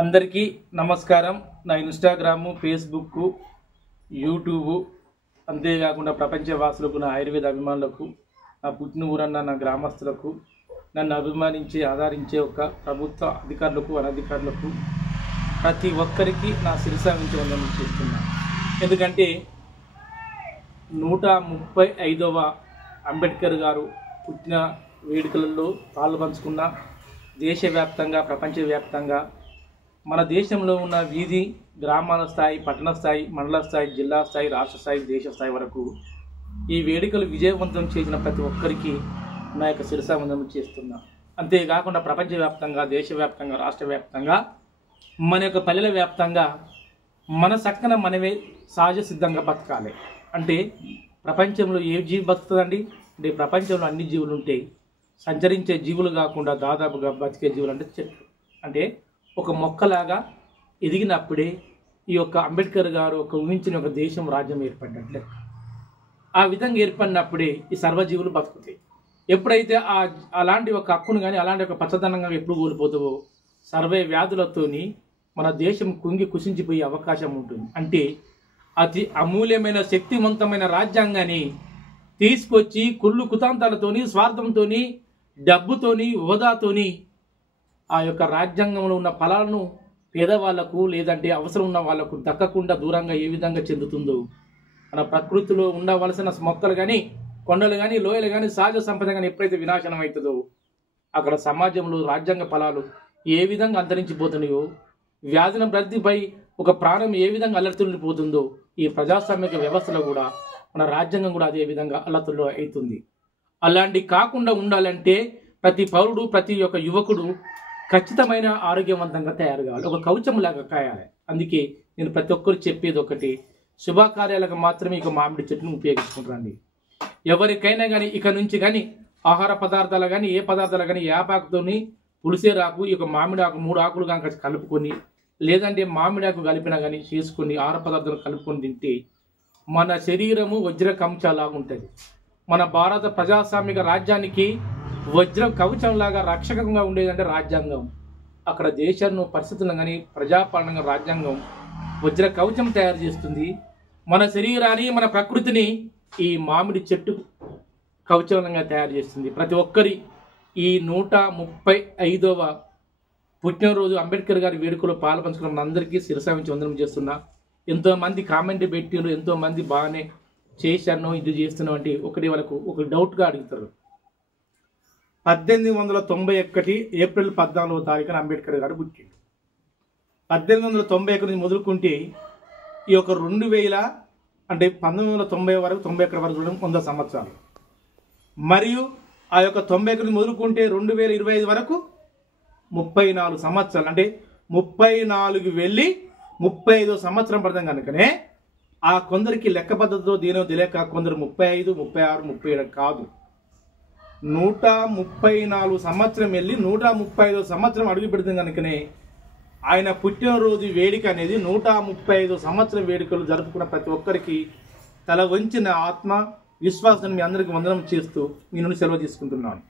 అందరికీ నమస్కారం. నా ఇన్స్టాగ్రామ్, ఫేస్బుక్, యూట్యూబ్, అంతేకాకుండా ప్రపంచవాసులకు, నా ఆయుర్వేద అభిమానులకు, నా పుట్టిన ఊరన్న నా గ్రామస్తులకు, నన్ను అభిమానించే ఆదరించే ఒక ప్రభుత్వ అధికారులకు, అనధికారులకు, ప్రతి ఒక్కరికి నా శిరసావించి వందనం చేస్తున్నా. ఎందుకంటే 135వ అంబేద్కర్ గారు పుట్టిన వేడుకలలో పాల్పంచుకున్న దేశవ్యాప్తంగా, ప్రపంచవ్యాప్తంగా, మన దేశంలో ఉన్న వీధి గ్రామాల స్థాయి, పట్టణ స్థాయి, మండల స్థాయి, జిల్లా స్థాయి, రాష్ట్ర స్థాయి, దేశ స్థాయి వరకు ఈ వేడుకలు విజయవంతం చేసిన ప్రతి ఒక్కరికి నా యొక్క శిరసావందనం చేస్తున్నా. అంతేకాకుండా ప్రపంచవ్యాప్తంగా, దేశవ్యాప్తంగా, రాష్ట్ర వ్యాప్తంగా, మన యొక్క పల్లెల వ్యాప్తంగా మన సక్కన మనమే సహజ సిద్ధంగా బతకాలి. అంటే ప్రపంచంలో ఏ జీవి బతుకుతుందండి? అంటే ప్రపంచంలో అన్ని జీవులు ఉంటాయి. సంచరించే జీవులు కాకుండా దాదాపుగా బతికే జీవులు అంటే చెట్లు. అంటే ఒక మొక్కలాగా ఎదిగినప్పుడే ఈ యొక్క అంబేద్కర్ గారు ఒక ఊహించిన ఒక దేశం, రాజ్యం ఏర్పడినట్లే. ఆ విధంగా ఏర్పడినప్పుడే ఈ సర్వజీవులు బతుకుతాయి. ఎప్పుడైతే అలాంటి ఒక హక్కును కానీ, అలాంటి ఒక పచ్చదనంగా ఎప్పుడు కోల్పోతావో సర్వే వ్యాధులతోని మన దేశం కుంగి కుసించిపోయే అవకాశం ఉంటుంది. అంటే అతి అమూల్యమైన, శక్తివంతమైన రాజ్యాంగాన్ని తీసుకొచ్చి కుళ్ళు కుతాంతాలతోని, స్వార్థంతోని, డబ్బుతోని, హోదాతోని ఆ యొక్క రాజ్యాంగంలో ఉన్న ఫలాలను పేదవాళ్లకు, లేదంటే అవసరం ఉన్న వాళ్లకు దక్కకుండా దూరంగా ఏ విధంగా చెందుతుందో, మన ప్రకృతిలో ఉండవలసిన మొక్కలు కానీ, కొండలు కానీ, లోయలు కానీ, సహజ సంపద కానీ ఎప్పుడైతే వినాశనం అవుతుందో అక్కడ సమాజంలో రాజ్యాంగ ఫలాలు ఏ విధంగా అంతరించిపోతున్నాయో, వ్యాధుల వృద్ధిపై ఒక ప్రాణం ఏ విధంగా అల్లర్తుల్లిపోతుందో, ఈ ప్రజాస్వామిక వ్యవస్థలో కూడా మన రాజ్యాంగం కూడా అదే విధంగా అల్లర్తుల్లో అవుతుంది. అలాంటి కాకుండా ఉండాలంటే ప్రతి పౌరుడు, ప్రతి ఒక్క యువకుడు ఖచ్చితమైన ఆరోగ్యవంతంగా తయారు కావాలి, ఒక కవచంలాగా కాయాలి. అందుకే నేను ప్రతి ఒక్కరు చెప్పేది ఒకటి, శుభకార్యాలకు మాత్రమే ఇక మామిడి చెట్టును ఉపయోగించుకుంటారండి. ఎవరికైనా కానీ ఇక నుంచి కానీ ఆహార పదార్థాలు కానీ, ఏ పదార్థాలు కానీ, యాపాకుతోని పులిసేరాకు, ఈ యొక్క మామిడి ఆకు 3 ఆకులు కనుక కలుపుకొని, లేదంటే మామిడి ఆకు కలిపినా కానీ చేసుకొని ఆహార పదార్థాలు కలుపుకొని తింటే మన శరీరము వజ్ర కంచాలాగా ఉంటుంది. మన భారత ప్రజాస్వామిక రాజ్యానికి వజ్రం కవచంలాగా రక్షకంగా ఉండేదంటే రాజ్యాంగం. అక్కడ దేశాన్ని, పరిస్థితులను కానీ, ప్రజాపాలనంగా రాజ్యాంగం వజ్ర కవచం తయారు చేస్తుంది. మన శరీరాన్ని, మన ప్రకృతిని ఈ మామిడి చెట్టు కవచంగా తయారు చేస్తుంది. ప్రతి ఒక్కరి ఈ 135వ పుట్టినరోజు అంబేద్కర్ గారి వేడుకలో పాల్పంచుకున్న అందరికీ శిరసావించి వందనం చేస్తున్నా. ఎంతోమంది కామెంట్ పెట్టారు, ఎంతోమంది బాగానే చేశాను, ఇది చేస్తున్నావు అంటే ఒకటి వాళ్ళకు ఒక డౌట్గా అడుగుతారు. 1891 ఏప్రిల్ 14వ తారీఖున అంబేద్కర్ గారు పుట్టిండు. 1891 నుంచి మొదలుకుంటే ఈ యొక్క 2000 అంటే 1990 వరకు, 91 వరకు 100 సంవత్సరాలు. మరియు ఆ యొక్క 91 నుంచి మొదలుకుంటే 2025 వరకు 34 సంవత్సరాలు. అంటే 34 వెళ్ళి 35వ సంవత్సరం పడతాం కనుకనే ఆ కొందరికి లెక్క పద్ధతితో దేనో తెలియక కొందరు 35, 36, 37 కాదు, 134 సంవత్సరం వెళ్ళి 135వ సంవత్సరం అడుగు పెడుతుంది కనుకనే ఆయన పుట్టినరోజు వేడుక అనేది 135వ సంవత్సరం వేడుకలు జరుపుకున్న ప్రతి ఒక్కరికి తల వంచిన ఆత్మ విశ్వాసాన్ని మీ అందరికీ వందనం చేస్తూ మీ నుండి సెలవు తీసుకుంటున్నాను.